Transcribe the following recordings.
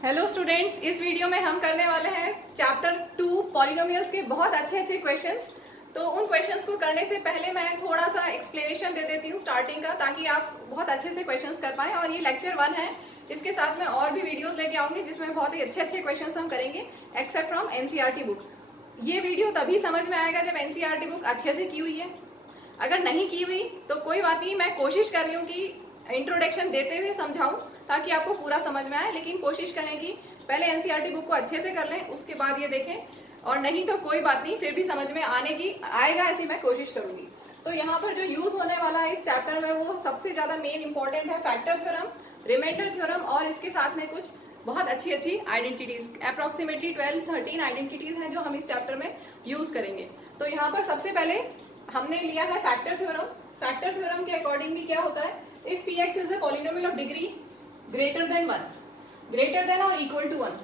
Hello students, इस video में हम करने वाले हैं चैप्टर 2 पॉलिनोमियल्स के बहुत अच्छे अच्छे क्वेश्चंस। तो उन क्वेश्चंस को करने से पहले मैं थोड़ा सा एक्सप्लेनेशन दे देती हूँ स्टार्टिंग का, ताकि आप बहुत अच्छे से क्वेश्चंस कर पाएं। और ये लेक्चर 1 है, इसके साथ में और भी वीडियोस लेके आऊंगी जिसमें बहुत ही अच्छे अच्छे क्वेश्चंस हम करेंगे एक्सेप्ट फ्रॉम एनसीईआरटी बुक। ये वीडियो तभी समझ में आएगा जब एनसीईआरटी बुक अच्छे से की हुई है। अगर नहीं की हुई तो कोई बात नहीं, मैं कोशिश कर रही हूँ कि इंट्रोडक्शन देते हुए समझाऊं ताकि आपको पूरा समझ में आए। लेकिन कोशिश करें कि पहले एनसीईआरटी बुक को अच्छे से कर लें, उसके बाद ये देखें। और नहीं तो कोई बात नहीं, फिर भी समझ में आने की आएगा ऐसी मैं कोशिश करूंगी। तो यहाँ पर जो यूज होने वाला है इस चैप्टर में वो सबसे ज्यादा मेन इंपॉर्टेंट है फैक्टर थ्योरम, रिमाइंडर थ्योरम और इसके साथ में कुछ बहुत अच्छी अच्छी आइडेंटिटीज, अप्रोक्सीमेटली 12-13 आइडेंटिटीज हैं जो हम इस चैप्टर में यूज करेंगे। तो यहाँ पर सबसे पहले हमने लिया है फैक्टर थ्योरम। फैक्टर थ्योरम के अकॉर्डिंगली क्या होता है, if P X is a polynomial of degree greater than 1, greater than और इक्वल टू 1,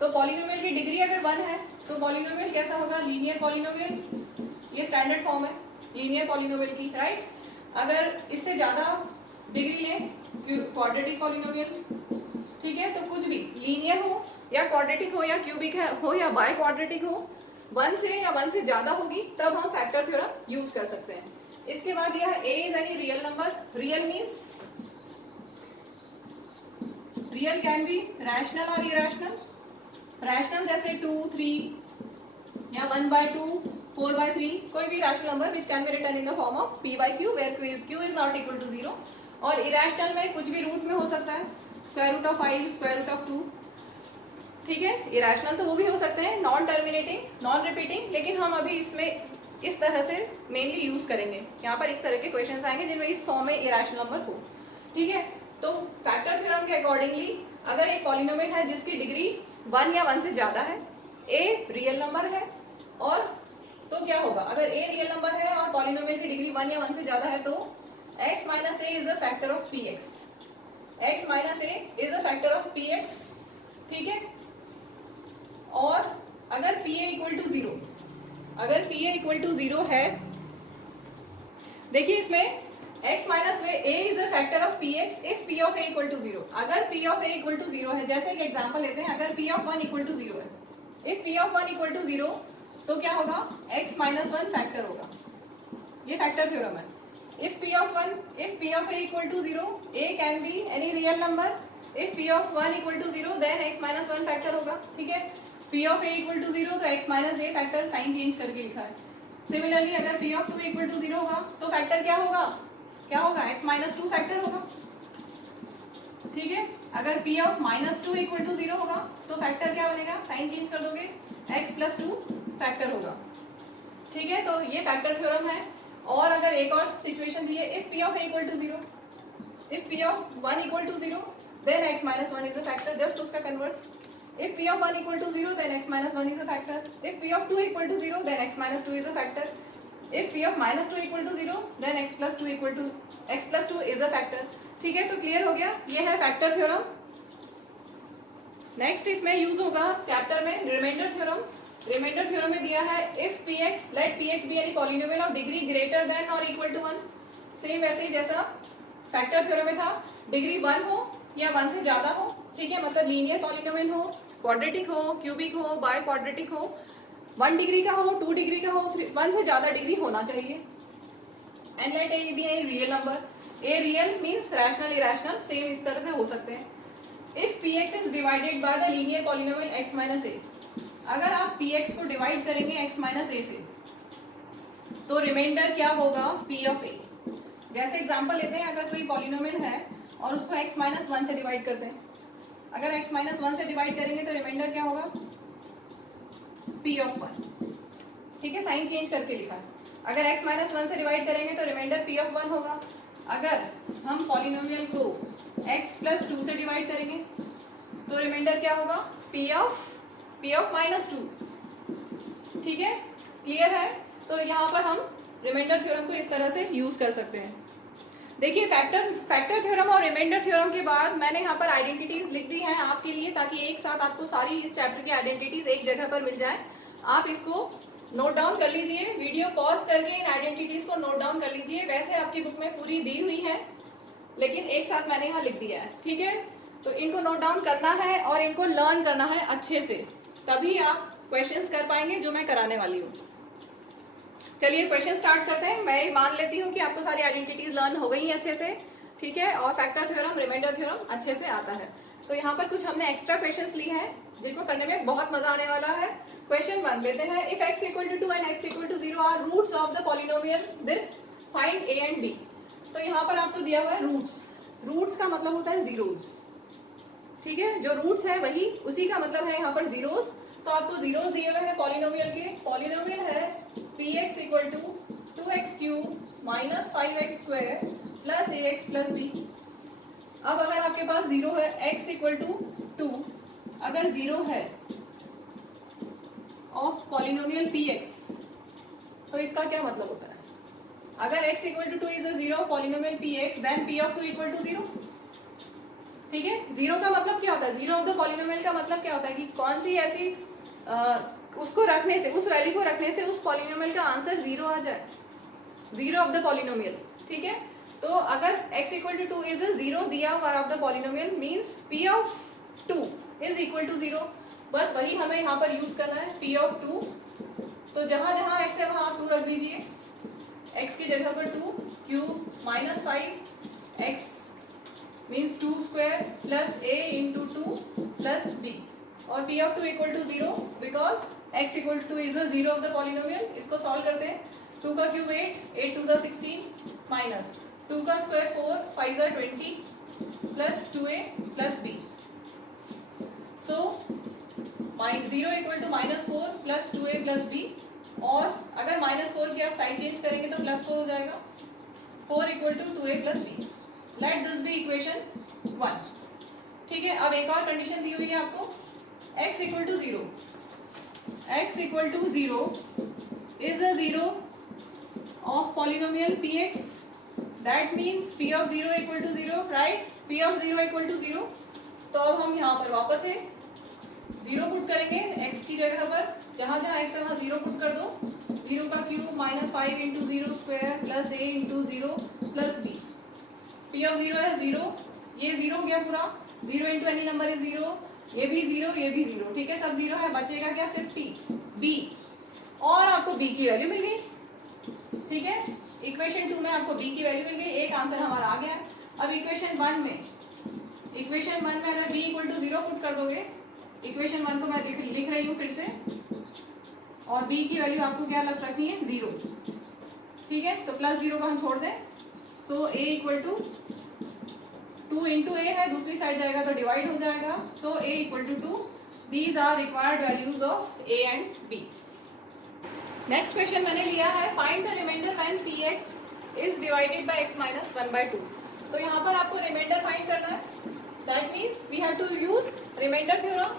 तो पॉलिनोमियल की डिग्री अगर 1 है तो पॉलिनोमियल कैसा होगा, लीनियर पॉलिनोमियल। ये स्टैंडर्ड फॉर्म है लीनियर पॉलिनोमियल की, राइट। अगर इससे ज्यादा डिग्री लें, क्वाड्रेटिक पॉलिनोमियल, ठीक है। तो कुछ भी लीनियर हो या क्वाड्रेटिक हो या क्यूबिक हो या बाय क्वाड्रेटिक हो, 1 से या 1 से ज्यादा होगी तब हम फैक्टर थ्योरम यूज कर सकते हैं। इसके बाद यह है A is any real number. Real means real can be rational और इरेशनल। रैशनल जैसे 2, 3 या 1/2, 4/3, कोई भी rational number which can be written in the form of p/q where q is not equal to 0। और इरेशनल में कुछ भी root में हो सकता है, square root of 5, square root of 2, ठीक है। इरेशनल तो वो भी हो सकते हैं, नॉन टर्मिनेटिंग, नॉन रिपीटिंग, लेकिन हम अभी इसमें इस तरह से मेनली यूज करेंगे। यहाँ पर इस तरह के क्वेश्चंस आएंगे जिनमें इस फॉर्म में इरेशनल नंबर हो, ठीक है। तो फैक्टर थ्योरम के अकॉर्डिंगली अगर एक पॉलिनोमियल है जिसकी डिग्री 1 या 1 से ज्यादा है, ए रियल नंबर है, और तो क्या होगा, अगर ए रियल नंबर है और पॉलिनोमियल की डिग्री 1 या 1 से ज्यादा है तो x minus A is a factor of p x. x minus A is a factor of p x, ठीक है। और अगर पी ए इक्वल टू 0, अगर पी ए इक्वल टू 0 है, देखिए इसमें x माइनस वे a is a factor of p x if p of a equal to 0। अगर p of a equal to 0 है, जैसे एक एग्जांपल लेते हैं, अगर p ऑफ 1 इक्वल टू 0 है, if p of 1 equal to 0 तो क्या होगा, x माइनस 1 फैक्टर होगा। ये फैक्टर थ्योरम है। If p of a equal to 0, a can be any real number. If p of 1 equal to 0 then x minus 1 factor होगा, ठीक है। p of a equal to 0 तो x minus a factor, sign change करके लिखा है। Similarly अगर p of 2 equal to 0 होगा तो फैक्टर क्या होगा, क्या होगा, x माइनस 2 फैक्टर होगा, ठीक है। अगर p of minus 2 equal to 0 होगा तो फैक्टर क्या बनेगा, साइन चेंज कर दोगे, x प्लस 2 फैक्टर होगा, ठीक है। तो ये फैक्टर थ्योरम है। और अगर एक और सिचुएशन दी है, if p of a equal to 0, if p of 1 equal to 0 then x minus 1 is a factor, just उसका converse. If p of 1 equal to 0 then x minus 1 is a factor. If p of 2 equal to 0 then x minus 2 is a factor. If p of minus 2 equal to 0 then x plus 2 is a factor. ठीक है, तो clear हो गया, ये है factor theorem. Next इसमें use होगा chapter में रिमाइंडर थ्योरम। रिमाइंडर थ्योरम में दिया है if px let px be any polynomial of degree greater than or equal to 1। Same वैसे ही जैसा फैक्टर थ्योरम में था, डिग्री 1 हो या 1 से ज्यादा हो, ठीक है, मतलब लीनियर पॉलिनोमियल हो, क्वाड्रेटिक हो, क्यूबिक हो, बाय क्वाड्रेटिक हो, 1 डिग्री का हो, 2 डिग्री का हो, 1 से ज्यादा डिग्री होना चाहिए। And let A B A real number. A real means rational irrational, same इस तरह से हो सकते हैं। If P X is divided by the linear polynomial X minus A, अगर आप पी एक्स को डिवाइड करेंगे एक्स माइनस ए से तो रिमाइंडर क्या होगा, पी ऑफ ए। जैसे एग्जाम्पल लेते हैं, अगर कोई पॉलिनोमियल है और उसको x माइनस 1 से डिवाइड करते हैं, अगर x माइनस 1 से डिवाइड करेंगे तो रिमाइंडर क्या होगा, p ऑफ 1, ठीक है, साइन चेंज करके लिखा है। अगर x माइनस 1 से डिवाइड करेंगे तो रिमाइंडर p ऑफ 1 होगा। अगर हम पॉलिनोमियल को x प्लस 2 से डिवाइड करेंगे तो रिमाइंडर क्या होगा, p ऑफ माइनस 2, ठीक है, क्लियर है। तो यहाँ पर हम रिमाइंडर थ्योरम को इस तरह से यूज कर सकते हैं। देखिए फैक्टर थ्योरम और रिमाइंडर थ्योरम के बाद मैंने यहाँ पर आइडेंटिटीज लिख दी हैं आपके लिए, ताकि एक साथ आपको सारी इस चैप्टर की आइडेंटिटीज एक जगह पर मिल जाए। आप इसको नोट डाउन कर लीजिए, वीडियो पॉज करके इन आइडेंटिटीज को नोट डाउन कर लीजिए। वैसे आपकी बुक में पूरी दी हुई है, लेकिन एक साथ मैंने यहाँ लिख दिया है, ठीक है। तो इनको नोट डाउन करना है और इनको लर्न करना है अच्छे से, तभी आप क्वेश्चंस कर पाएंगे जो मैं कराने वाली हूँ। चलिए क्वेश्चन स्टार्ट करते हैं। मैं मान लेती हूँ कि आपको सारी आइडेंटिटीज लर्न हो गई हैं अच्छे से, ठीक है, और फैक्टर थ्योरम, रिमाइंडर थ्योरम अच्छे से आता है। तो यहाँ पर कुछ हमने एक्स्ट्रा क्वेश्चंस लिए हैं जिनको करने में बहुत मजा आने वाला है। क्वेश्चन 1 लेते हैं। If x equal to 2 and x equal to 0 are roots of the polynomial this, find a and b। तो यहाँ पर आपको दिया हुआ है रूट्स। रूट्स का मतलब होता है जीरोस, ठीक है, जो रूट्स है वही, उसी का मतलब है यहाँ पर जीरोस। तो आपको जीरोस दिए हुए हैं पॉलिनोमियल के। पॉलिनोमियल है px equal to 2x cube minus 5x square plus ax plus b। अब अगर आपके पास जीरो है x इक्वल टू 2, अगर जीरो है ऑफ पॉलिनोमियल px, तो इसका क्या मतलब होता है? अगर x equal to 2 is a zero of polynomial px, then p of 2 equal to 0। ठीक है, जीरो का मतलब क्या होता है? जीरो ऑफ द पॉलिनोमियल का मतलब क्या होता है कि कौन सी ऐसी उसको रखने से, उस वैल्यू को रखने से उस पॉलिनोमियल का आंसर जीरो आ जाए, जीरो ऑफ द पॉलिनोमियल। ठीक है, तो अगर x equal to 2 is a zero दिया हुआ of the polynomial, means p of 2 is equal to 0। बस वही हमें यहाँ पर यूज करना है, p ऑफ 2। तो जहां जहां x है वहां आप 2 रख दीजिए, x की जगह पर 2 cube minus 5x means 2 square plus a into 2 plus b, और p of 2 equal to 0 because x equal to is a zero of the polynomial. इसको सॉल्व करते हैं। 2 का क्यूब 8, 8 टू 16 माइनस 2 का square 4, 5 20 plus 2a plus b। So 0 equal to -4 plus 2a plus b, और अगर -4 की आप साइड चेंज करेंगे तो +4 हो जाएगा। 4 equal to 2a plus b। Let this be equation 1। ठीक है, अब एक और कंडीशन दी हुई है आपको, x equal to 0, x equal to 0 is a zero of polynomial px, that means p of 0 equal to 0, right, p of 0 equal to 0। तो अब हम यहाँ पर वापस से 0 पुट करेंगे x की जगह पर, जहाँ जहाँ x है वहाँ 0 पुट कर दो। 0 का cube minus 5 into 0 square plus a into 0 plus b। p of 0 है 0, ये 0 हो गया पूरा, 0 इंटू एनी नंबर इज 0, ये भी 0, ये भी 0, ठीक है, सब 0 है, बचेगा क्या? सिर्फ p, b, और आपको b की वैल्यू मिल गई। ठीक है, इक्वेशन 2 में आपको b की वैल्यू मिल गई, एक आंसर हमारा आ गया है। अब इक्वेशन 1 में अगर b इक्वल टू 0 पुट कर दोगे, इक्वेशन 1 को मैं लिख रही हूँ फिर से, और b की वैल्यू आपको क्या रखनी है? 0। ठीक है, तो प्लस 0 को हम छोड़ दें, so a equal to 2 into a है, दूसरी साइड जाएगा तो डिवाइड हो जाएगा, so a equal to 2। These are required values of a and b। Next question मैंने लिया है, find the remainder when px is divided by x minus 1/2। तो यहाँ पर आपको रिमाइंडर फाइंड करना है, that means we have to use remainder theorem.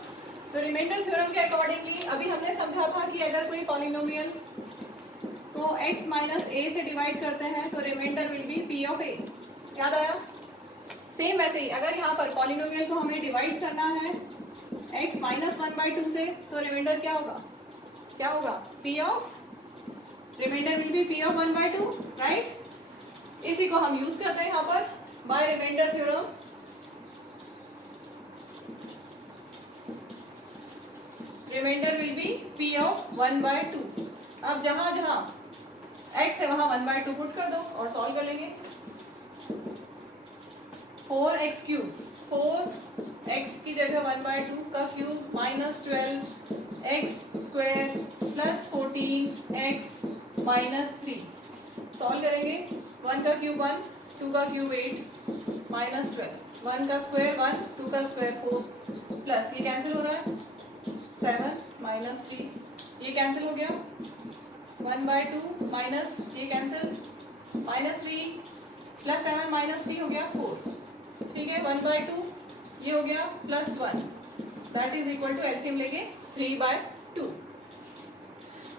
तो रिमाइंडर थ्योरम के अकॉर्डिंगली अभी हमने समझा था कि अगर कोई पॉलिनोमियल को x माइनस a से डिवाइड करते हैं तो remainder will be p of a। याद आया? सेम वैसे ही अगर यहाँ पर पॉलिनोमियल को हमें डिवाइड करना है x माइनस 1/2 से, तो रिमाइंडर क्या होगा? क्या होगा? p of, remainder will be p of 1/2, right. इसी को हम यूज करते हैं यहाँ पर by remainder theorem. Remainder will be p of 1/2। अब जहां जहां x है वहां 1/2 पुट कर दो और सॉल्व कर लेंगे। 4x क्यूब, 4x की जगह 1/2 का cube minus 12x square plus 14x minus 3। Solve करेंगे, 1 का क्यूब 1, 2 का क्यूब 8 माइनस 12, 1 का स्क्वायर 1, 2 का स्क्वायर 4, प्लस ये कैंसिल हो रहा है 7 माइनस 3, ये कैंसिल हो गया, 1/2 माइनस ये कैंसिल, माइनस 3 प्लस 7 माइनस 3 हो गया 4। ठीक है, 1/2 ये हो गया plus 1, that is equal to LCM लेके 3/2।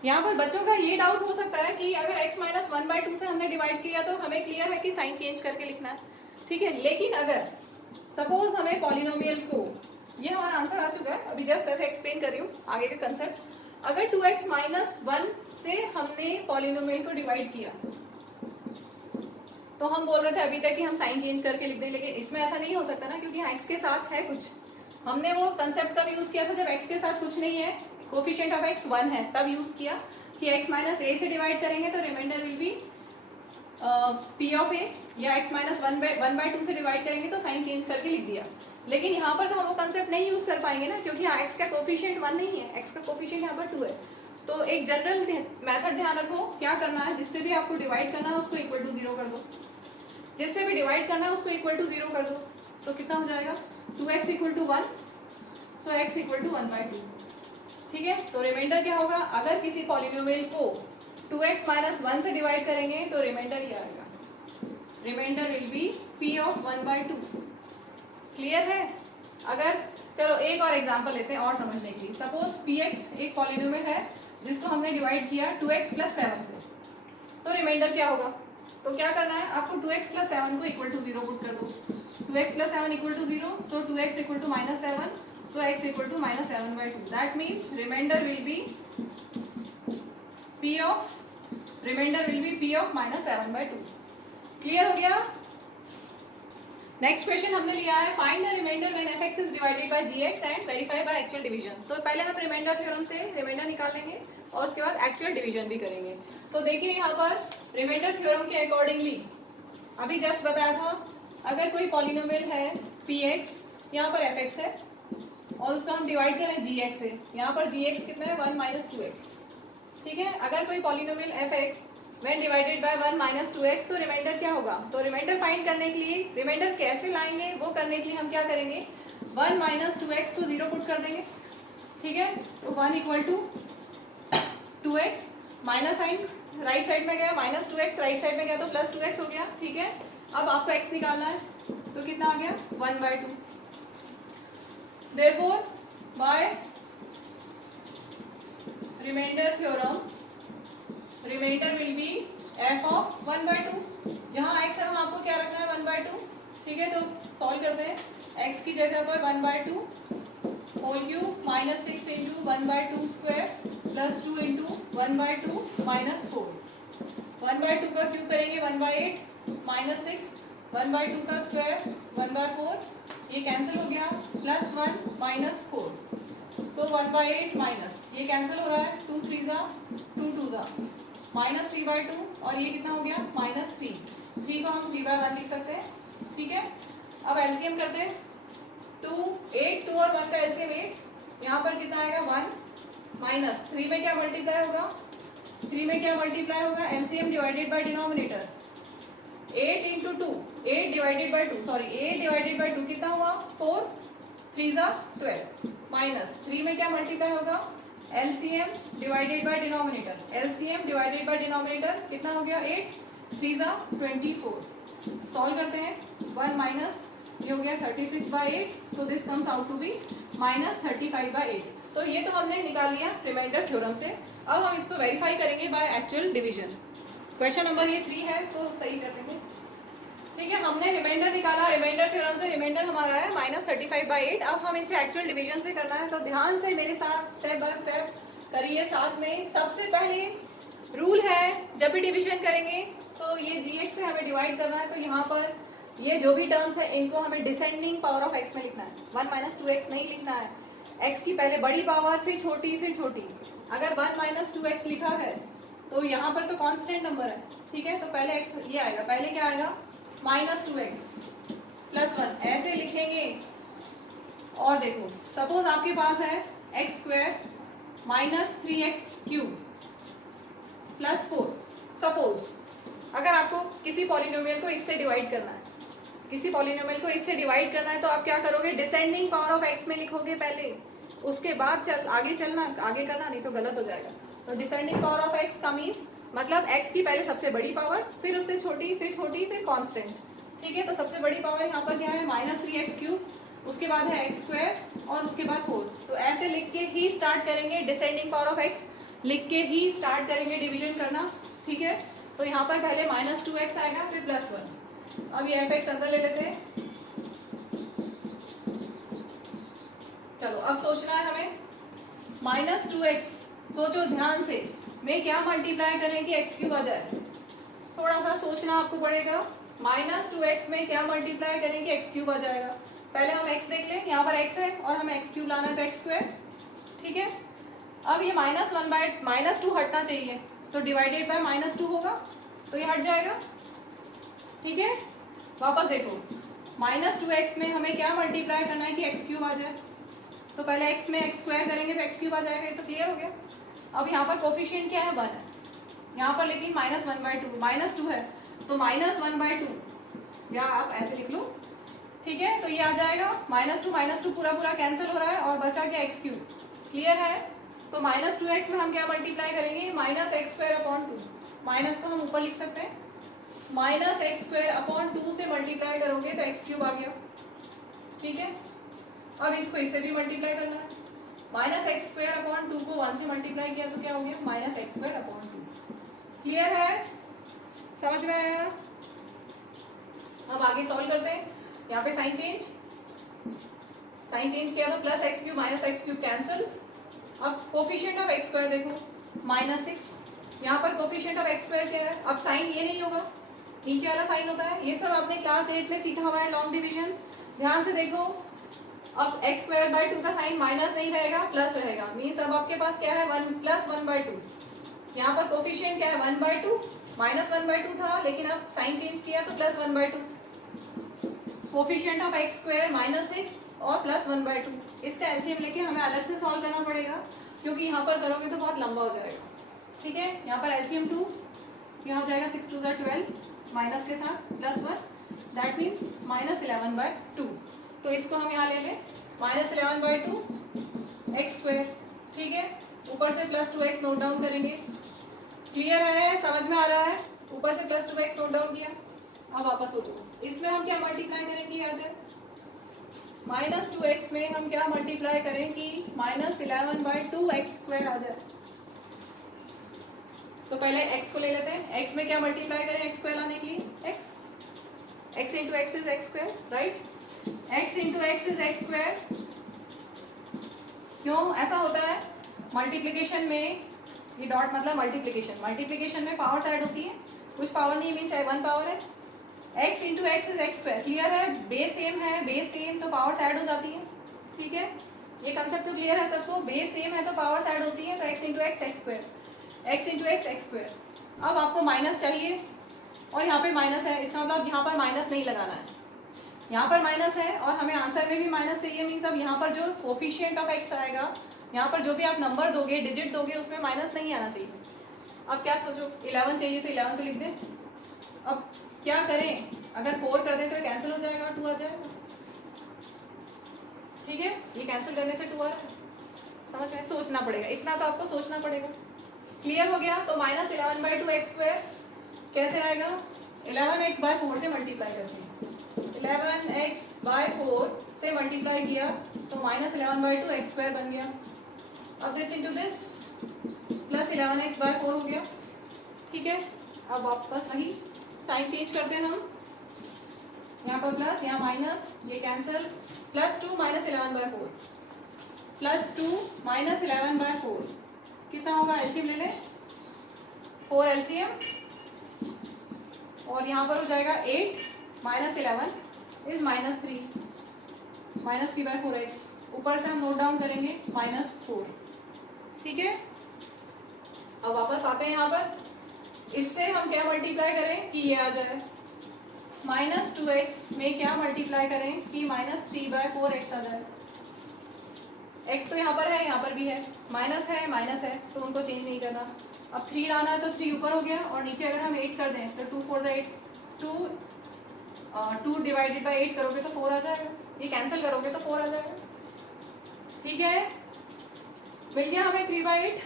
यहाँ पर बच्चों का ये डाउट हो सकता है कि अगर x माइनस 1/2 से हमने डिवाइड किया तो हमें क्लियर है कि साइन चेंज करके लिखना है। ठीक है, लेकिन अगर सपोज हमें पॉलिनोमियल को, ये हमारा आंसर आ चुका है, अभी जस्ट ऐसे एक्सप्लेन कर रही हूँ आगे का कंसेप्ट। अगर 2x माइनस 1 से हमने पॉलिनोमियल को डिवाइड किया तो हम बोल रहे थे अभी तक कि हम साइन चेंज करके लिख दें, लेकिन इसमें ऐसा नहीं हो सकता ना, क्योंकि यहाँ x के साथ है कुछ। हमने वो कंसेप्ट कब यूज़ किया था जब x के साथ कुछ नहीं है, कोफिशिएंट ऑफ x 1 है, तब यूज़ किया कि x माइनस ए से डिवाइड करेंगे तो remainder will be p of a, या x माइनस 1/2 से डिवाइड करेंगे तो साइन चेंज करके लिख दिया। लेकिन यहाँ पर तो हम वो कंसेप्ट नहीं यूज़ कर पाएंगे ना, क्योंकि यहाँ x का कोफिशिएंट 1 नहीं है, x का कोफिशिएंट यहाँ पर 2 है। तो एक जनरल मेथड ध्यान रखो, क्या करना है, जिससे भी आपको डिवाइड करना है उसको इक्वल टू 0 कर दो, जिससे भी डिवाइड करना है उसको इक्वल टू 0 कर दो, तो कितना हो जाएगा 2x equal to 1, so x equal to 1/2। ठीक है, तो रिमाइंडर क्या होगा, अगर किसी पॉलिनोमियल को 2x माइनस 1 से डिवाइड करेंगे तो रिमाइंडर ये आएगा, remainder will be p of 1/2। Clear है। अगर चलो एक और एग्जांपल लेते हैं और समझने के लिए। सपोज px एक पॉलिनोमियल है जिसको हमने डिवाइड किया 2x प्लस 7 से, तो रिमाइंडर क्या होगा, तो क्या करना है आपको 2x प्लस 7 को इक्वल टू 0 पुट कर दो, 2x plus 7 equal to 0, so 2x equal to minus 7, so x equal to minus 7/2। That means remainder will be p of minus 7/2। Clear हो गया। नेक्स्ट क्वेश्चन हमने लिया है, find the remainder when fx is divided by gx and verify by actual division. तो पहले हम reminder theorem से reminder निकाल लेंगे और उसके बाद एक्चुअल डिवीजन भी करेंगे। तो देखिए यहाँ पर रिमाइंडर थ्योरम के अकॉर्डिंगली अभी जस्ट बताया था, अगर कोई पॉलिनोमियल है px, यहाँ पर fx है और उसका हम डिवाइड करें gx से, यहाँ पर gx कितना है 1 माइनस 2x। ठीक है, अगर कोई polynomial fx when divided by 1 minus 2x, तो रिमाइंडर क्या होगा, तो रिमाइंडर फाइंड करने के लिए रिमाइंडर कैसे लाएंगे वो करने के लिए हम क्या करेंगे, 1 माइनस 2x को 0 पुट कर देंगे। ठीक है, तो 1 equal to 2x, minus sign right side में गया, माइनस 2x राइट साइड में गया तो प्लस 2x हो गया। ठीक है, अब आपको x निकालना है तो कितना आ गया 1/2। Therefore by remainder theorem remainder will be f of 1/2। जहाँ x है वहाँ आपको क्या रखना है 1/2। ठीक है, तो सॉल्व करते हैं, x की जगह पर 1/2 whole cube minus 6 into 1/2 square plus 2 into 1/2 minus 4। 1/2 का क्यूब करेंगे 1/8 माइनस 6, 1/2 का स्क्वायर 1/4, ये कैंसिल हो गया, प्लस 1 माइनस 4, सो 1/8 माइनस ये कैंसिल हो रहा है, 2 3 ज़ा 2 2 ज़ा माइनस 3/2 और ये कितना हो गया माइनस 3। 3 को हम 3/1 लिख सकते हैं। ठीक है, अब एलसीएम करते हैं, 2 8 2 और 1 का एलसीएम 8, यहाँ पर कितना आएगा 1 माइनस 3 में क्या मल्टीप्लाई होगा, 3 में क्या मल्टीप्लाई होगा, LCM divided by denominator 8 into 2, 8 divided by 2, sorry 8 divided by 2 कितना हुआ 4 3 ज़ा 12 माइनस 3 में क्या मल्टीप्लाई होगा, LCM divided by denominator, LCM divided by denominator कितना हो गया 8 3 ज़ा 24। सॉल्व करते हैं, 1 माइनस ये हो गया 36/8, so this comes out to be minus 35/8। तो ये तो हमने निकाल लिया रिमाइंडर थ्योरम से। अब हम इसको वेरीफाई करेंगे bye actual division. Question number ये 3 है, इसको सही कर देंगे। ठीक है, हमने रिमाइंडर निकाला रिमाइंडर थ्योरम से, रिमाइंडर हमारा है माइनस 35/8। अब हम इसे एक्चुअल डिवीजन से करना है, तो ध्यान से मेरे साथ स्टेप बाय स्टेप करिए साथ में। सबसे पहले रूल है, जब भी डिवीजन करेंगे तो ये gx से हमें डिवाइड करना है, तो यहाँ पर ये जो भी टर्म्स है इनको हमें डिसेंडिंग पावर ऑफ x में लिखना है, 1 माइनस 2x नहीं लिखना है, x की पहले बड़ी पावर फिर छोटी फिर छोटी। अगर 1 माइनस 2x लिखा है तो यहाँ पर तो कांस्टेंट नंबर है। ठीक है, तो पहले x ये आएगा, पहले क्या आएगा माइनस 2x प्लस 1 ऐसे लिखेंगे। और देखो सपोज आपके पास है x square minus 3x cube plus 4। Suppose अगर आपको किसी पॉलिनोमियल को इससे डिवाइड करना है, किसी पॉलिनोमियल को इससे डिवाइड करना है, तो आप क्या करोगे, डिसेंडिंग पावर ऑफ x में लिखोगे पहले, उसके बाद आगे करना, नहीं तो गलत हो जाएगा। तो डिसेंडिंग पावर ऑफ x का मीन्स मतलब x की पहले सबसे बड़ी पावर, फिर उससे छोटी फिर कांस्टेंट। ठीक है, तो सबसे बड़ी पावर यहाँ पर क्या है माइनस 3x क्यूब, उसके बाद है x स्क्वायर और उसके बाद 4। तो ऐसे लिख के ही स्टार्ट करेंगे, डिसेंडिंग पावर ऑफ x लिख के ही स्टार्ट करेंगे डिवीजन करना। ठीक है, तो यहाँ पर पहले माइनस 2x आएगा फिर प्लस 1। अब ये fx अंदर ले लेते हैं। चलो अब सोचना है हमें माइनस 2x, सोचो ध्यान से, में क्या मल्टीप्लाई करें कि x क्यूब आ जाए, थोड़ा सा सोचना आपको पड़ेगा। -2x में क्या मल्टीप्लाई करें कि एक्स क्यूब आ जाएगा। पहले हम x देख लें, यहाँ पर x है और हमें एक्स क्यूब लाना है तो एक्स स्क्वायर, ठीक है। अब ये -2 हटना चाहिए, तो डिवाइडेड बाय -2 होगा, तो ये हट जाएगा, ठीक है। वापस देखो, -2x में हमें क्या मल्टीप्लाई करना है कि एक्स क्यूब आ जाए, तो पहले x में एक्स स्क्वायर करेंगे तो एक्स क्यूब आ जाएगा, ये तो क्लियर हो गया। अब यहाँ पर कोफिशिएंट क्या है, 1 है, यहाँ पर लेकिन -1/2, -2 है तो -1/2, या आप ऐसे लिख लो, ठीक है। तो ये आ जाएगा -2 पूरा पूरा कैंसिल हो रहा है और बचा क्या, एक्स क्यूब, क्लियर है। तो -2x में हम क्या मल्टीप्लाई करेंगे, -x²/2, माइनस को हम ऊपर लिख सकते हैं, -x²/2 से मल्टीप्लाई करोगे तो एक्स क्यूब आ गया, ठीक है। अब इसको इससे भी मल्टीप्लाई करना है, -x²/2 को 1 से मल्टीप्लाई किया तो क्या हो गया, -x²/2, क्लियर है, समझ में आया। अब आगे सॉल्व करते हैं, यहाँ पे साइन चेंज किया तो +x³ -x³ कैंसिल। अब कोफिशिएंट ऑफ x² देखो, -6, यहाँ पर कोफिशिएंट ऑफ x² क्या है, अब साइन ये नहीं होगा, नीचे वाला साइन होता है, ये सब आपने क्लास 8 में सीखा हुआ है, लॉन्ग डिवीजन, ध्यान से देखो। अब x²/2 का साइन माइनस नहीं रहेगा, प्लस रहेगा, मीन्स अब आपके पास क्या है, 1 + 1/2, यहाँ पर कोफिशिएंट क्या है, 1/2, -1/2 था, लेकिन अब साइन चेंज किया तो +1/2, कोफिशिएंट ऑफ x² -6 और +1/2, इसका एलसीएम लेके हमें अलग से सॉल्व करना पड़ेगा, क्योंकि यहाँ पर करोगे तो बहुत लंबा हो जाएगा, ठीक है। यहाँ पर एलसीएम 2, यहाँ हो जाएगा 6 2 12, माइनस के साथ +1, दैट मीन्स -11/2, तो इसको हम यहाँ ले लें, -11/2 x², ठीक है। ऊपर से +2x नोट डाउन करेंगे, क्लियर है, समझ में आ रहा है, ऊपर से +2x नोट डाउन किया। अब वापस हो जाओ, इसमें हम क्या मल्टीप्लाई करेंगे, आ जाए -2x में हम क्या मल्टीप्लाई करें कि -11/2 x² आ जाए। तो पहले x को ले लेते हैं, x में क्या मल्टीप्लाई करें x² लाने के लिए, x into x is x², right, x into x is x²। क्यों ऐसा होता है, मल्टीप्लिकेशन में ये डॉट मतलब मल्टीप्लिकेशन में पावर्स ऐड होती है, कुछ पावर नहीं, मीन्स 1 पावर है, x into x is x², clear है, बेस सेम तो पावर्स ऐड हो जाती है, ठीक है। ये कंसेप्ट तो क्लियर है सबको, बेस सेम है तो पावर्स ऐड होती है, तो x into x x², x into x x²। अब आपको माइनस चाहिए और यहाँ पे माइनस है, इसका मतलब यहाँ पर माइनस नहीं लगाना है, यहाँ पर माइनस है और हमें आंसर में भी माइनस चाहिए, मीन्स अब यहाँ पर जो कोफिशिएंट ऑफ x आएगा, यहाँ पर जो भी आप नंबर दोगे, डिजिट दोगे, उसमें माइनस नहीं आना चाहिए। अब क्या सोचो, 11 चाहिए तो 11 तो लिख दें। अब क्या करें, अगर 4 कर दें तो कैंसिल हो जाएगा, 2 आ जाएगा, ठीक है। ये कैंसिल करने से 2 आ रहा है, समझ में, सोचना पड़ेगा, इतना तो आपको सोचना पड़ेगा, क्लियर हो गया। तो -11/2 x² कैसे आएगा, 11x/4 से मल्टीप्लाई करके, 11x/4 से मल्टीप्लाई किया तो -11/2 x² बन गया। अब दिस इंटू दिस +11x/4 हो गया, ठीक है। अब वापस वही साइन चेंज करते हैं हम, यहाँ पर प्लस, यहाँ माइनस, ये कैंसिल, +2 -11/4, +2 -11/4 कितना होगा, एलसीएम ले लें, 4 एलसीएम, और यहाँ पर हो जाएगा 8 -11 इज -3, -3/4x, ऊपर से हम नोट डाउन करेंगे -4, ठीक है। अब वापस आते हैं यहाँ पर, इससे हम क्या मल्टीप्लाई करें कि ये आ जाए, -2x में क्या मल्टीप्लाई करें कि -3/4x आ जाए, x तो यहाँ पर है, यहाँ पर भी है, माइनस है तो उनको चेंज नहीं करना। अब 3 लाना है तो 3 ऊपर हो गया, और नीचे अगर हम 8 कर दें तो 2 4 8, 2 डिवाइडेड बाई 8 करोगे तो 4 आ जाएगा, ये कैंसिल करोगे तो 4 आ जाएगा, ठीक है। मिल गया हमें 3/8,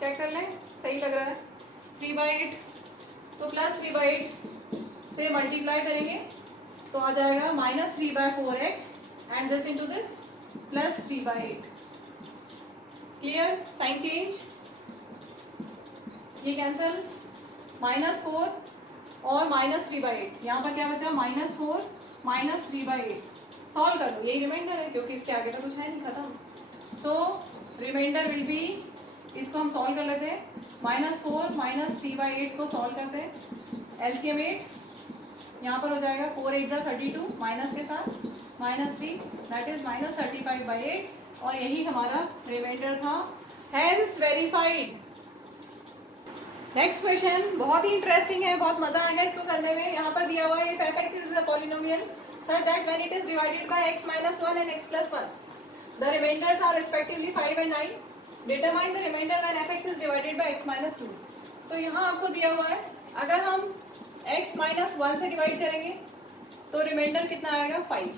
चेक कर लें, सही लग रहा है, 3/8, तो +3/8 से मल्टीप्लाई करेंगे तो आ जाएगा -3/4x and this into this +3/8, clear, sign change, ये कैंसिल, -4 और -3/8, यहाँ पर क्या बचा, -4 -3/8, सॉल्व कर दो, यही रिमाइंडर है क्योंकि इसके आगे तो कुछ है नहीं, खत्म। सो रिमाइंडर विल बी, इसको हम सॉल्व कर लेते हैं, -4 -3/8 को सॉल्व करते हैं, एलसीएम 8, यहाँ पर हो जाएगा 4 8 जा 32 माइनस के साथ -3 दैट इज -35/8 और यही हमारा रिमाइंडर था, हेंस वेरीफाइड। नेक्स्ट क्वेश्चन बहुत ही इंटरेस्टिंग है, बहुत मजा आएगा इसको करने में। यहाँ पर दिया हुआ है if f(x) is a polynomial such that when it is divided by x minus 1 and x plus 1 the remainders are respectively 5 and 9, determine the remainder when f(x) is divided by x minus 2। तो यहाँ आपको दिया हुआ है अगर हम x minus 1 से divide करेंगे तो रिमाइंडर कितना आएगा 5,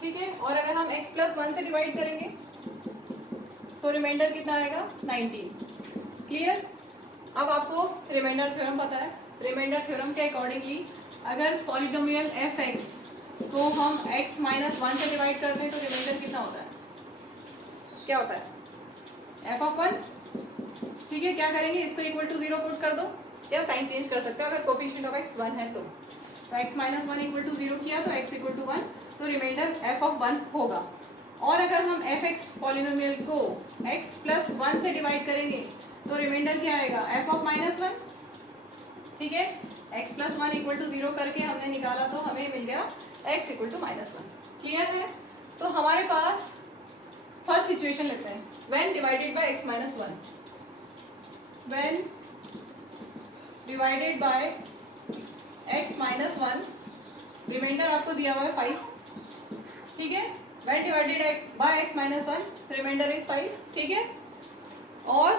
ठीक है, और अगर हम x plus 1 से डिवाइड करेंगे तो रिमाइंडर कितना आएगा 19। क्लियर? अब आपको रिमाइंडर थ्योरम पता है, रिमाइंडर थ्योरम के अकॉर्डिंगली अगर पॉलिनोमियल f(x) को हम x minus 1 से डिवाइड करते हैं तो रिमाइंडर कितना होता है, क्या होता है f(1), ठीक है। क्या करेंगे, इसको इक्वल टू 0 पुट कर दो या साइन चेंज कर सकते हो अगर कोफिशिएंट ऑफ x 1 है तो x minus 1 इक्वल टू 0 किया तो x इक्वल टू 1, तो रिमाइंडर f(1) होगा। और अगर हम f(x) पॉलिनोमियल को x plus 1 से डिवाइड करेंगे तो रिमाइंडर क्या आएगा f(-1), ठीक है। x plus 1 इक्वल टू 0 करके हमने निकाला तो हमें मिल गया x इक्वल टू -1। क्लियर है? तो हमारे पास फर्स्ट सिचुएशन लेते हैं, when divided by x minus 1, when divided by x minus 1 remainder आपको दिया हुआ है 5, ठीक है। When divided by x minus 1 remainder is 5, ठीक है। और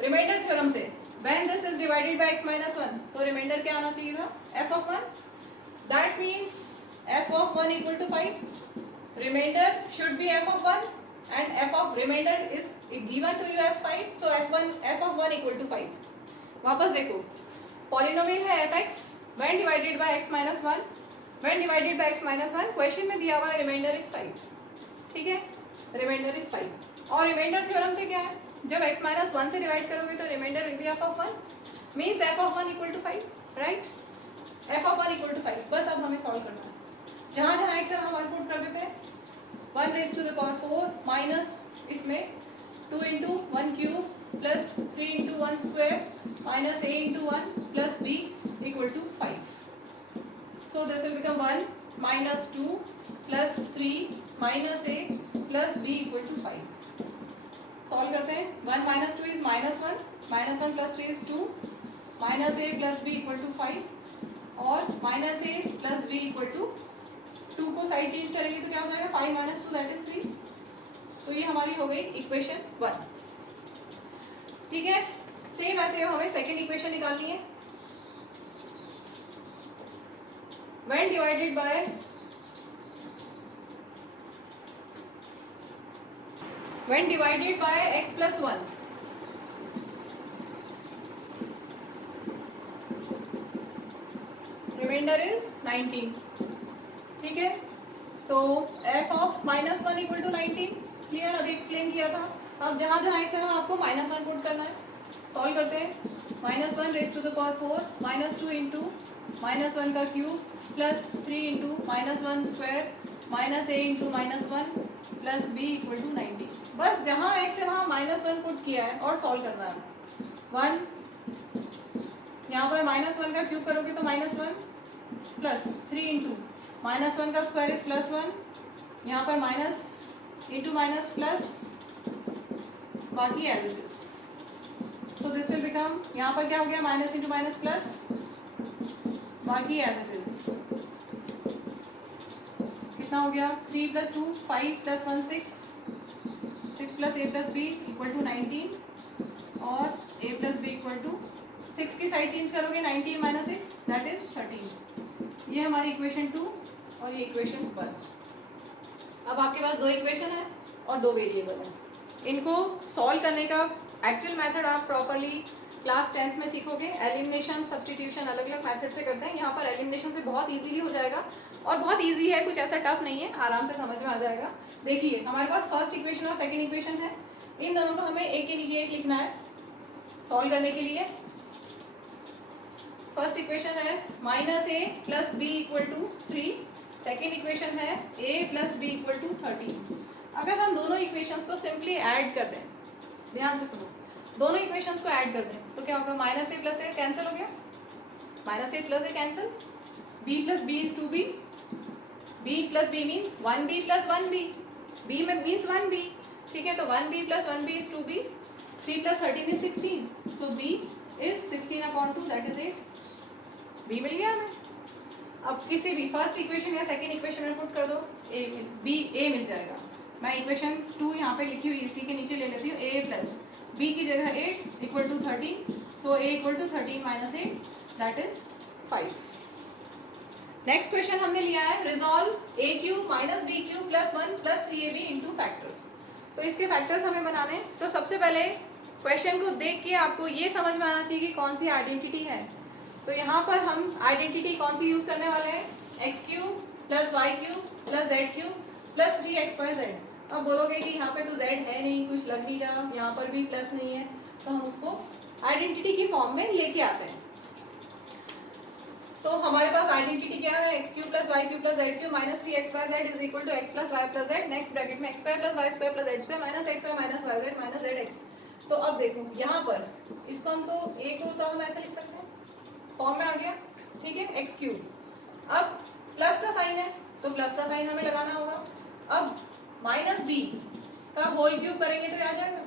रिमाइंडर थ्योरम से when this is divided by x minus 1 तो रिमाइंडर क्या आना चाहिए था f(1), that means f(1) equal to 5, remainder should be f(1) and f of remainder is given to you as 5, so f(1) equal to 5। वापस देखो, polynomial है f(x) when divided by x minus 1, when divided by x minus 1 question में दिया हुआ है reminder is 5, ठीक है, reminder is 5। और रिमाइंडर थ्योरम से क्या है, जब x minus 1 से डिवाइड करोगे तो remainder will be f(1), means f(1) equal to 5, right, f(1) equal to 5। बस अब हमें सॉल्व करना है, जहाँ जहाँ x है वहाँ 1 पुट कर देते हैं, 1 raised to the power 4 minus इसमें 2 into 1 cube plus 3 into 1 square minus a into 1 plus b equal to 5। So this will become 1 minus 2 plus 3 minus a plus b equal to 5। Solve करते हैं, 1 minus 2 is -1, -1 plus 3 is 2, minus a plus b equal to 5 और minus a plus b equal to 2 को side change करेंगे तो क्या हो जाएगा 5 minus 2 that is 3। तो ये हमारी हो गई इक्वेशन 1, ठीक है। सेम ऐसे हमें सेकेंड इक्वेशन निकालनी है, when divided by x plus 1 remainder is 19, ठीक है। तो f of -1 equal to 19, clear, अभी एक्सप्लेन किया था। अब जहाँ जहाँ x है वहाँ आपको -1 पुट करना है। सॉल्व करते हैं, -1 raise to the power 4 -2 into -1 का क्यूब plus 3 into -1 square minus a into -1 plus b equal to 90। बस जहाँ x है वहाँ -1 पुट किया है और सॉल्व करना है। 1 यहाँ पर -1 का क्यूब करोगे तो -1 प्लस 3 इंटू -1 का स्क्वायर इज +1, यहाँ पर माइनस इंटू माइनस प्लस बाकी as it is. So this will become, यहाँ पर क्या हो गया माइनस इंटू माइनस प्लस बाकी एज इट इज, कितना हो गया 3 + 2 5 + 1 6, 6 + a + b इक्वल टू 19 और a + b इक्वल टू 6 की साइड चेंज करोगे 19 - 6 दैट इज 13। ये हमारी इक्वेशन 2 और ये इक्वेशन 1। अब आपके पास 2 इक्वेशन है और 2 वेरिएबल हैं। इनको सॉल्व करने का एक्चुअल मेथड आप प्रॉपरली क्लास 10th में सीखोगे। एलिमिनेशन सब्सटीट्यूशन अलग अलग मेथड से करते हैं, यहाँ पर एलिमिनेशन से बहुत इजीली हो जाएगा और बहुत इजी है, कुछ ऐसा टफ नहीं है, आराम से समझ में आ जाएगा। देखिए हमारे पास फर्स्ट इक्वेशन और सेकंड इक्वेशन है, इन दोनों को हमें एक के नीचे एक लिखना है सॉल्व करने के लिए। फर्स्ट इक्वेशन है -a + b = 3, सेकेंड इक्वेशन है a + b = 13। अगर हम दोनों इक्वेशंस को सिंपली ऐड कर दें, ध्यान से सुनो, दोनों इक्वेशंस को ऐड कर दें तो क्या होगा, -a + a कैंसिल हो गया, minus a plus a cancel, b plus b is 2b, b plus b means 1b plus 1b, b में मीन्स 1b, ठीक है, तो 1b plus 1b is 2b, 3 plus 13 is 16, so b is 16 upon 2 that is 8, b मिल गया हमें। अब किसी भी फर्स्ट इक्वेशन या सेकंड इक्वेशन में पुट कर दो, ए मिल जाएगा। मैं इक्वेशन 2 यहाँ पे लिखी हुई इसी के नीचे ले लेती हूँ, ए प्लस बी की जगह 8 equal to 13, so A equal to 13 minus 8 that is 5। Next question हमने लिया है resolve A cube minus B cube plus 1 plus 3ab into factors. तो इसके फैक्टर्स हमें बनाने हैं। तो सबसे पहले क्वेश्चन को देख के आपको ये समझ में आना चाहिए कि कौन सी आइडेंटिटी है। तो यहाँ पर हम आइडेंटिटी कौन सी यूज़ करने वाले हैं, x cube plus Y cube plus Z cube plus 3xy z। अब बोलोगे कि यहाँ पे तो z है नहीं, कुछ लग नहीं रहा, यहाँ पर भी प्लस नहीं है, तो हम उसको आइडेंटिटी की फॉर्म में लेके आते हैं। तो हमारे पास आइडेंटिटी क्या है, X cube plus Y cube plus Z cube minus 3xy z is equal to X plus Y plus Z, next bracket में X square plus Y square plus Z square minus x Y minus Y Z minus Z X. तो अब देखो यहाँ पर इसको हम तो ए को तो हम ऐसे लिख सकते हैं, फॉर्म में आ गया, ठीक है, एक्स क्यू। अब प्लस का साइन है तो प्लस का साइन हमें लगाना होगा। अब माइनस बी का होल क्यूब करेंगे तो आ जाएगा,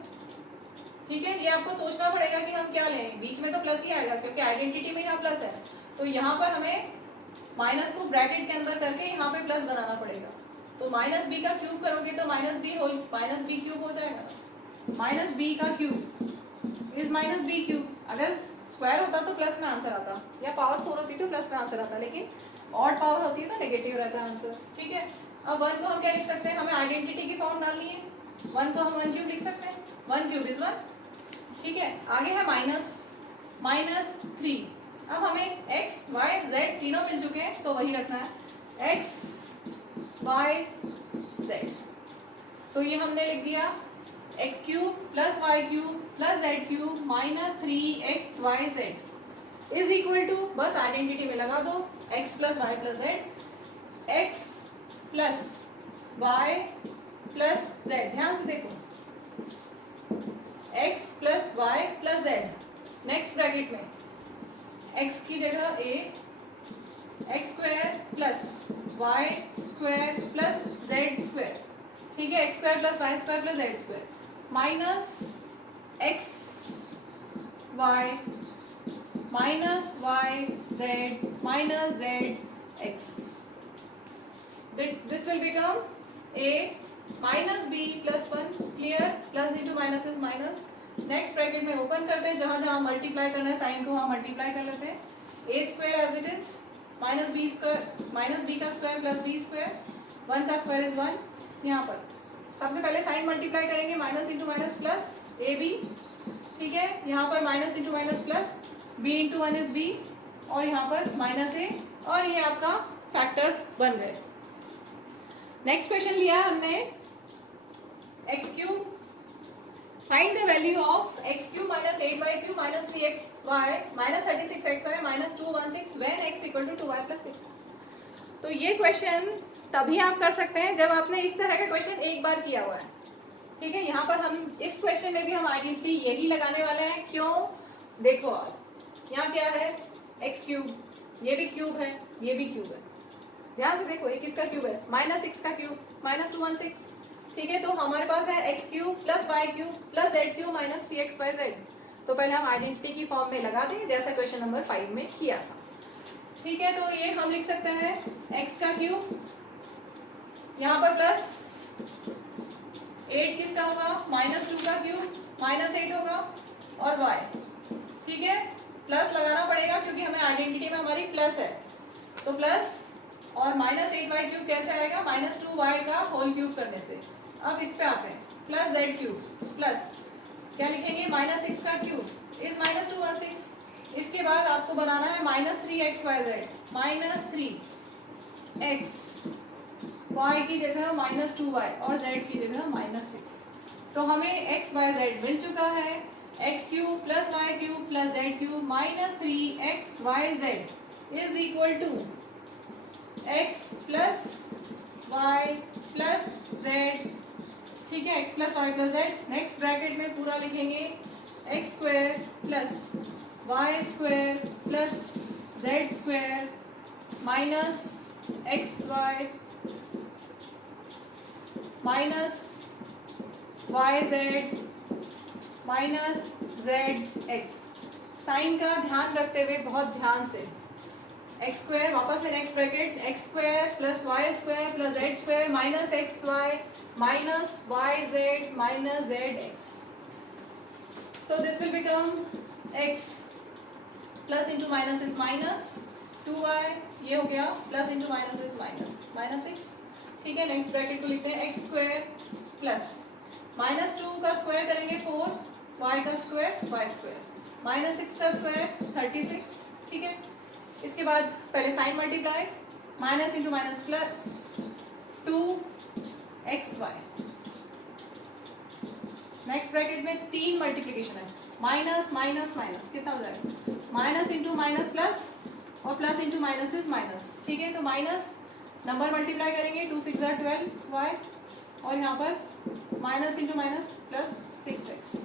ठीक है। ये आपको सोचना पड़ेगा कि हम क्या लें, बीच में तो प्लस ही आएगा क्योंकि आइडेंटिटी में यहाँ प्लस है। तो यहाँ पर हमें माइनस को ब्रैकेट के अंदर करके यहाँ पे प्लस बनाना पड़ेगा। तो माइनस बी का क्यूब करोगे तो माइनस बी क्यूब हो जाएगा। माइनस बी का cube is minus b cube. अगर स्क्वायर होता तो प्लस में आंसर आता, या पावर 4 होती तो प्लस में आंसर आता, लेकिन ऑड पावर होती है तो नेगेटिव रहता है आंसर, ठीक है। अब 1 को हम क्या लिख सकते हैं, हमें आइडेंटिटी की फॉर्म डालनी है। 1 को हम 1 क्यूब लिख सकते हैं, 1 क्यूब इज 1, ठीक है। आगे है माइनस 3। अब हमें x y z तीनों मिल चुके हैं तो वही रखना है, x y z। तो ये हमने लिख दिया x cube plus Y cube plus Z cube minus 3xy z is equal to, बस आइडेंटिटी में लगा दो, x plus Y plus z, x plus Y plus z. ध्यान से देखो, x plus Y plus Z, next bracket में x की जगह a, x square plus Y square plus Z square, ठीक है, x square plus Y square plus Z square minus x y Z minus Z x. This will become a minus b plus 1, clear, plus into minus is minus. Next bracket में open करते हैं, जहाँ जहाँ multiply करना है sign को वहाँ multiply कर लेते हैं। a square as it is minus b का स्क्वायर प्लस बी स्क्वायर, 1 का स्क्वायर इज 1। यहाँ पर सबसे पहले साइन मल्टीप्लाई करेंगे, minus into minus plus a b, ठीक है। यहाँ पर minus into minus plus b into 1 is b, और यहाँ पर माइनस ए, और ये आपका फैक्टर्स बन गए। नेक्स्ट क्वेश्चन लिया है हमने x cube, find the value of x cube minus 8y cube minus 3xy minus 36xy minus 216 when x equal to 2y plus 6। तो ये क्वेश्चन तभी आप कर सकते हैं जब आपने इस तरह का क्वेश्चन एक बार किया हुआ है, ठीक है। यहाँ पर हम इस क्वेश्चन में भी हम आइडेंटिटी यही लगाने वाले हैं। क्यों, देखो आप यहाँ क्या है, एक्स क्यूब, ये भी क्यूब है, ये भी क्यूब है। ध्यान से देखो, ये किसका क्यूब है, माइनस 6 का क्यूब माइनस 216, ठीक है। तो हमारे पास है x cube plus Y cube plus Z cube minus 3xy z। तो पहले हम आइडेंटिटी की फॉर्म में लगा दें जैसा क्वेश्चन नंबर 5 में किया था, ठीक है। तो ये हम लिख सकते हैं एक्स का क्यूब, यहाँ पर प्लस 8 किसका होगा, माइनस 2 का क्यूब माइनस 8 होगा, और y, ठीक है। प्लस लगाना पड़ेगा क्योंकि हमें आइडेंटिटी में हमारी प्लस है, तो प्लस, और माइनस 8y क्यूब कैसे आएगा, माइनस 2y का होल क्यूब करने से। अब इस पे आते हैं, प्लस जेड क्यूब प्लस क्या लिखेंगे, माइनस 6 का क्यूब इज माइनस 216। इसके बाद आपको बनाना है minus 3xy z, minus 3x y की जगह माइनस 2y और z की जगह माइनस 6। तो हमें x y z मिल चुका है, x cube plus Y cube plus Z cube minus 3xy z is equal to x plus Y plus z, ठीक है, x plus Y plus Z. Next bracket में पूरा लिखेंगे x square plus Y square plus Z square minus x Y minus Y Z minus Z x. Sign का ध्यान रखते हुए बहुत ध्यान से, एक्स स्क्वायर वापस से next bracket, x square plus Y square plus Z square minus x Y minus Y Z minus Z x. So this will become x plus into minus is minus 2y, ये हो गया plus into minus is minus minus x. ठीक है, next bracket को लिखते हैं x square plus minus 2 का square करेंगे 4, y का स्क्वायर वाई स्क्वायर माइनस 6 का स्क्वायर 36। ठीक है, इसके बाद पहले sign multiply, minus into minus plus 2xy। Next bracket में 3 मल्टीप्लिकेशन है, माइनस माइनस माइनस कितना हो जाएगा, माइनस इंटू माइनस प्लस और plus into minus is minus. ठीक है, तो माइनस नंबर मल्टीप्लाई करेंगे 2 6 12y और यहाँ पर minus into minus plus 6x।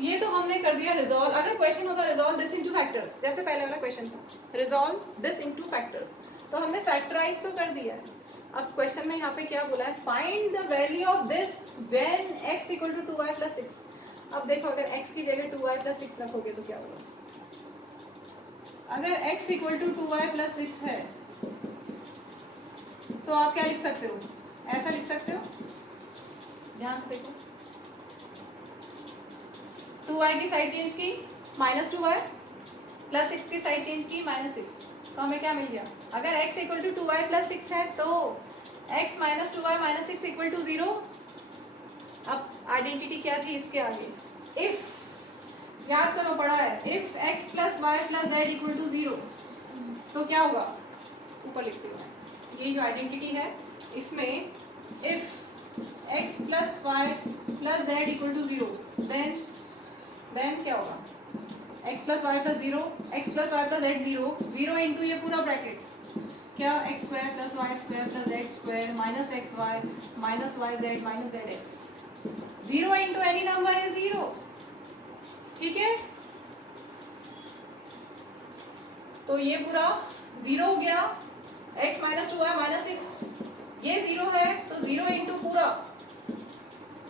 ये तो हमने कर दिया रिजॉल्व। अगर क्वेश्चन होता रिजॉल्व दिस इनटू फैक्टर्स, जैसे पहले वाला क्वेश्चन था रिजॉल्व दिस इनटू फैक्टर्स, तो हमने फैक्टराइज तो कर दिया है। अब क्वेश्चन में यहाँ पे क्या बोला है, find the value of this when x equal to 2y plus 6। अब देखो अगर x की जगह 2y प्लस 6 रखोगे तो क्या होगा, अगर x equal to 2y plus 6 है तो आप क्या लिख सकते हो, ऐसा लिख सकते हो, ध्यान से देखो, 2y की साइड चेंज की माइनस 2y प्लस 6 की साइड चेंज की माइनस 6, तो हमें क्या मिल गया, अगर x equal to 2y plus 6 है तो x minus 2y minus 6 equal to 0। अब आइडेंटिटी क्या थी इसके आगे, इफ, याद करो पढ़ा है, if x plus Y plus z equal to 0 तो क्या होगा, ऊपर लिखते हो, ये जो आइडेंटिटी है इसमें if x plus Y plus z equal to 0 then क्या होगा, x plus Y plus 0, x plus Y plus z 0, 0 into ये पूरा ब्रैकेट क्या, x square plus Y square plus Z square minus x Y minus Y Z minus Z x. 0 into any number is 0। ठीक है, तो ये पूरा 0 हो गया, x माइनस 2y माइनस 6 ये 0 है तो 0 इंटू पूरा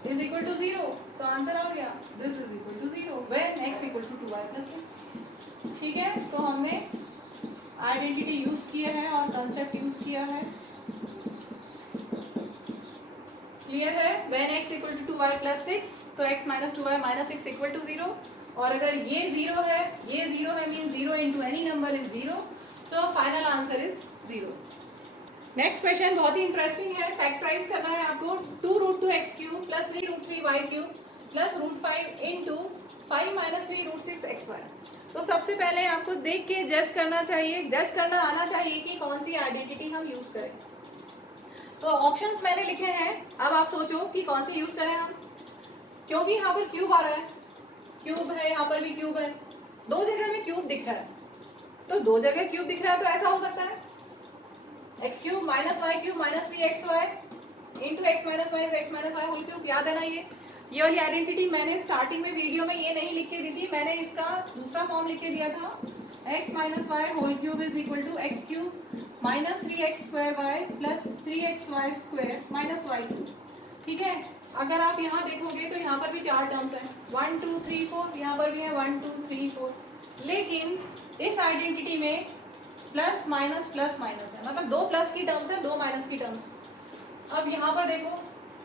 इज इक्वल टू 0, तो आंसर आ गया this is equal to 0 when x equal to 2y plus 6। ठीक है, तो हमने आइडेंटिटी यूज किया है और कंसेप्ट यूज किया है, क्लियर है। When x equal to 2y plus 6 तो x minus 2y minus 6 equal to 0, और अगर ये 0 है, ये 0 है mean 0 into any number is 0, so final answer is 0। Next question बहुत ही इंटरेस्टिंग है, फैक्टराइज करना है आपको, 2 root 2 x cube plus 3 root 3 y cube plus root 5 into 5 minus 3 root 6 x y. तो सबसे पहले आपको देख के जज करना चाहिए, जज करना आना चाहिए कि कौन सी आइडेंटिटी हम यूज करें। तो ऑप्शंस मैंने लिखे हैं, अब आप सोचो कि कौन सी यूज करें हम, क्योंकि यहाँ पर क्यूब आ रहा है, क्यूब है, यहाँ पर भी क्यूब है, दो जगह में क्यूब दिख रहा है, तो दो जगह क्यूब दिख रहा है तो ऐसा हो सकता है x cube minus y cube minus 3xy into x minus y x minus y whole cube. याद है ना, ये वाली आइडेंटिटी मैंने स्टार्टिंग में वीडियो में ये नहीं लिख के दी थी, मैंने इसका दूसरा फॉर्म लिख के दिया था, x minus y whole cube is equal to x cube minus 3x square y plus 3xy square minus y cube. ठीक है, अगर आप यहाँ देखोगे तो यहाँ पर भी 4 टर्म्स हैं, 1 2 3 4, यहाँ पर भी है 1 2 3 4, लेकिन इस आइडेंटिटी में प्लस माइनस है, मतलब 2 प्लस की टर्म्स है, 2 माइनस की टर्म्स। अब यहाँ पर देखो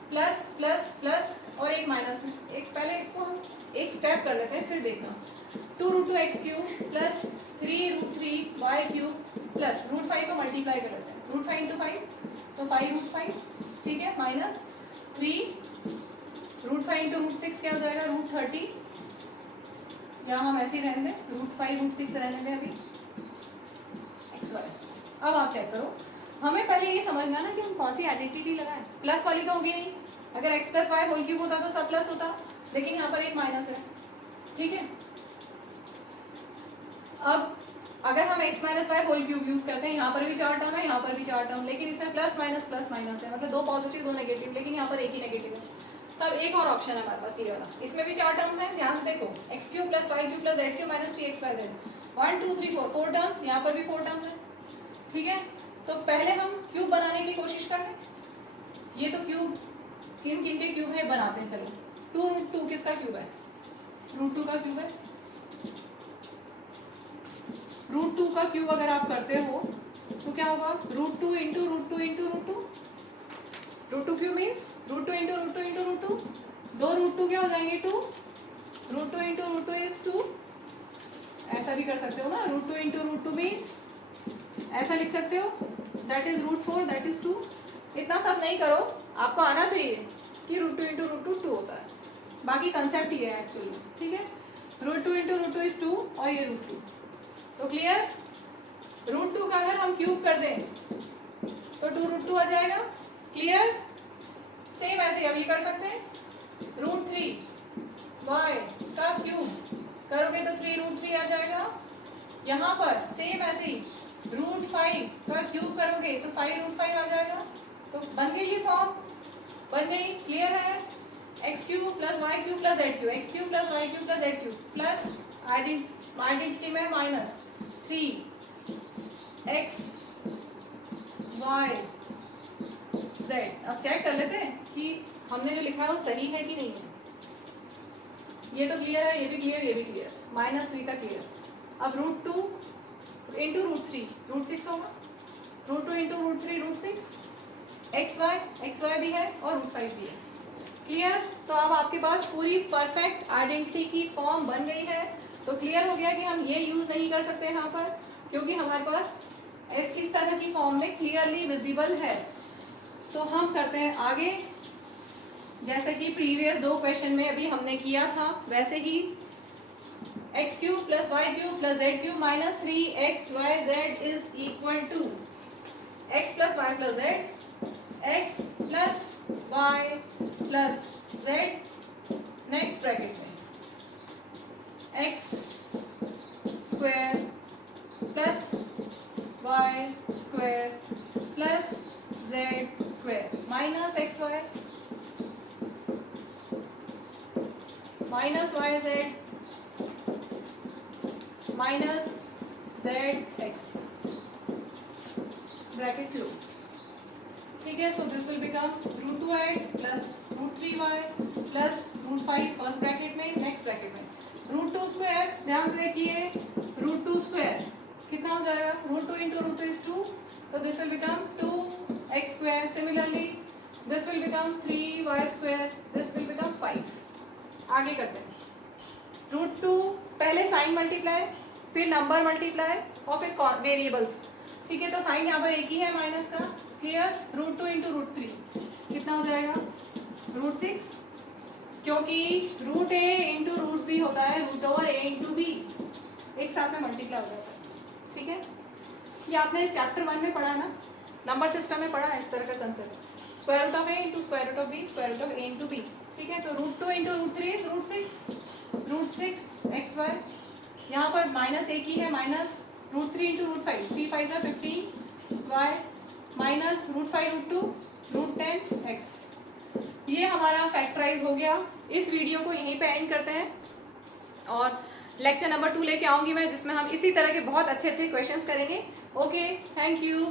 प्लस प्लस प्लस और एक माइनस में, एक पहले इसको हम एक स्टेप कर लेते हैं फिर देखना, 2 root 2 x cube plus 3 root 3 y cube plus root 5 को मल्टीप्लाई कर लेते हैं, रूट 5 इंटू 5 तो 5 रूट 5, ठीक है, माइनस 3 रूट 5 इंटू रूट 6 क्या हो जाएगा, रूट 30, यहाँ हम ऐसे ही रहने दें, रूट 5 रूट 6 रहने दें अभी एक्स वाई। अब आप चेक करो, हमें पहले ये समझना ना कि हम कौन सी आइडेंटिटी लगाएं, प्लस वाली तो होगी नहीं, अगर x plus y whole cube होता तो सब प्लस होता, लेकिन यहाँ पर एक माइनस है। ठीक है, अब अगर हम x minus y whole cube use करते हैं, यहाँ पर भी 4 टर्म है, यहाँ पर भी 4 टर्म, लेकिन इसमें प्लस माइनस है, मतलब 2 पॉजिटिव 2 नेगेटिव, लेकिन यहाँ पर एक ही नेगेटिव है। तब एक और ऑप्शन है हमारे पास ये वाला, इसमें भी 4 टर्म्स हैं, ध्यान से देखो, x cube plus Y cube plus Z cube minus 3xy z, 1 2 3 4 4 terms, यहाँ पर भी 4 टर्म्स है, ठीक है। तो पहले हम क्यूब बनाने की कोशिश कर रहे हैं। ये तो क्यूब किन किन के क्यूब है बनाते हैं, चलो। 2√2 किसका क्यूब है? √2 का क्यूब है। √2 का क्यूब अगर आप करते हो तो क्या होगा? √2 into √2 into √2, √2 cube means √2 into √2 into √2, 2 √2 क्या हो जाएंगे? 2, √2 इंटू √2 इज 2। ऐसा भी कर सकते हो ना, √2 इंटू √2 मीन्स ऐसा लिख सकते हो, दैट इज √4, दैट इज 2। इतना सब नहीं करो, आपको आना चाहिए कि √2 इंटू √2 2 होता है, बाकी कंसेप्ट ही है एक्चुअली, ठीक है। √2 इंटू √2 इज 2 और ये √2, तो क्लियर। √2 का अगर हम क्यूब कर दें तो 2√2 आ जाएगा, क्लियर। सेम ऐसे हम ये कर सकते हैं, √3y का क्यूब करोगे तो 3√3 आ जाएगा। यहाँ पर सेम ऐसे ही √5 का क्यूब करोगे तो 5√5 आ जाएगा। तो बन गई ये फॉर्म, बन गई, क्लियर है। X cube plus Y cube plus Z cube, x cube plus Y cube plus Z cube plus identity में माइनस 3x y z। अब चेक कर लेते हैं कि हमने जो लिखा है वो सही है कि नहीं है। ये तो क्लियर है, ये भी क्लियर, ये भी क्लियर, -3 तक क्लियर। अब √2 इंटू √3 √6 होगा, √2 इंटू √3 √6, एक्स वाई भी है और √5 भी है, क्लियर। तो अब आपके पास पूरी परफेक्ट आइडेंटिटी की फॉर्म बन गई है। तो क्लियर हो गया कि हम ये यूज़ नहीं कर सकते यहाँ पर, क्योंकि हमारे पास इस तरह की फॉर्म में क्लियरली विजिबल है। तो हम करते हैं आगे, जैसे कि प्रीवियस 2 क्वेश्चन में अभी हमने किया था वैसे ही, X cube plus Y cube plus Z cube minus 3xyz is equal to X plus Y plus Z, X plus Y plus Z, next bracket में X square plus Y square plus Z square minus x Y minus Y Z minus Z X, bracket close, ठीक है। So this will become √2x plus √3y plus √5 first bracket में, next bracket में √2 square, ध्यान से देखिए √2 square कितना हो जाएगा? √2 इंटू √2 इज 2, तो this will become 2x square. Similarly this will become 3y square, this will become 5। आगे करते हैं, √2 पहले साइन मल्टीप्लाई, फिर नंबर मल्टीप्लाई और फिर वेरिएबल्स, ठीक है। तो साइन यहाँ पर एक ही है माइनस का, क्लियर। √2 इंटू √3 कितना हो जाएगा? √6, क्योंकि √a इंटू √b होता है √a इंटू b, एक साथ में मल्टीप्लाई हो जाता है, ठीक है। ये आपने चैप्टर 1 में पढ़ा है ना, नंबर सिस्टम में पढ़ा है इस तरह का concept, square root of a into square root of b square root of a into b, ठीक है। तो √2 इंटू √3 इज √6 एक्स वाई, यहाँ पर माइनस एक ही है, माइनस √3 इंटू √5, 3 5 जा 15 वाई माइनस √5 √2 √10 एक्स। ये हमारा फैक्टराइज हो गया। इस वीडियो को यहीं पे एंड करते हैं और लेक्चर नंबर 2 लेके आऊँगी मैं, जिसमें हम इसी तरह के बहुत अच्छे अच्छे क्वेश्चंस करेंगे। Okay, thank you.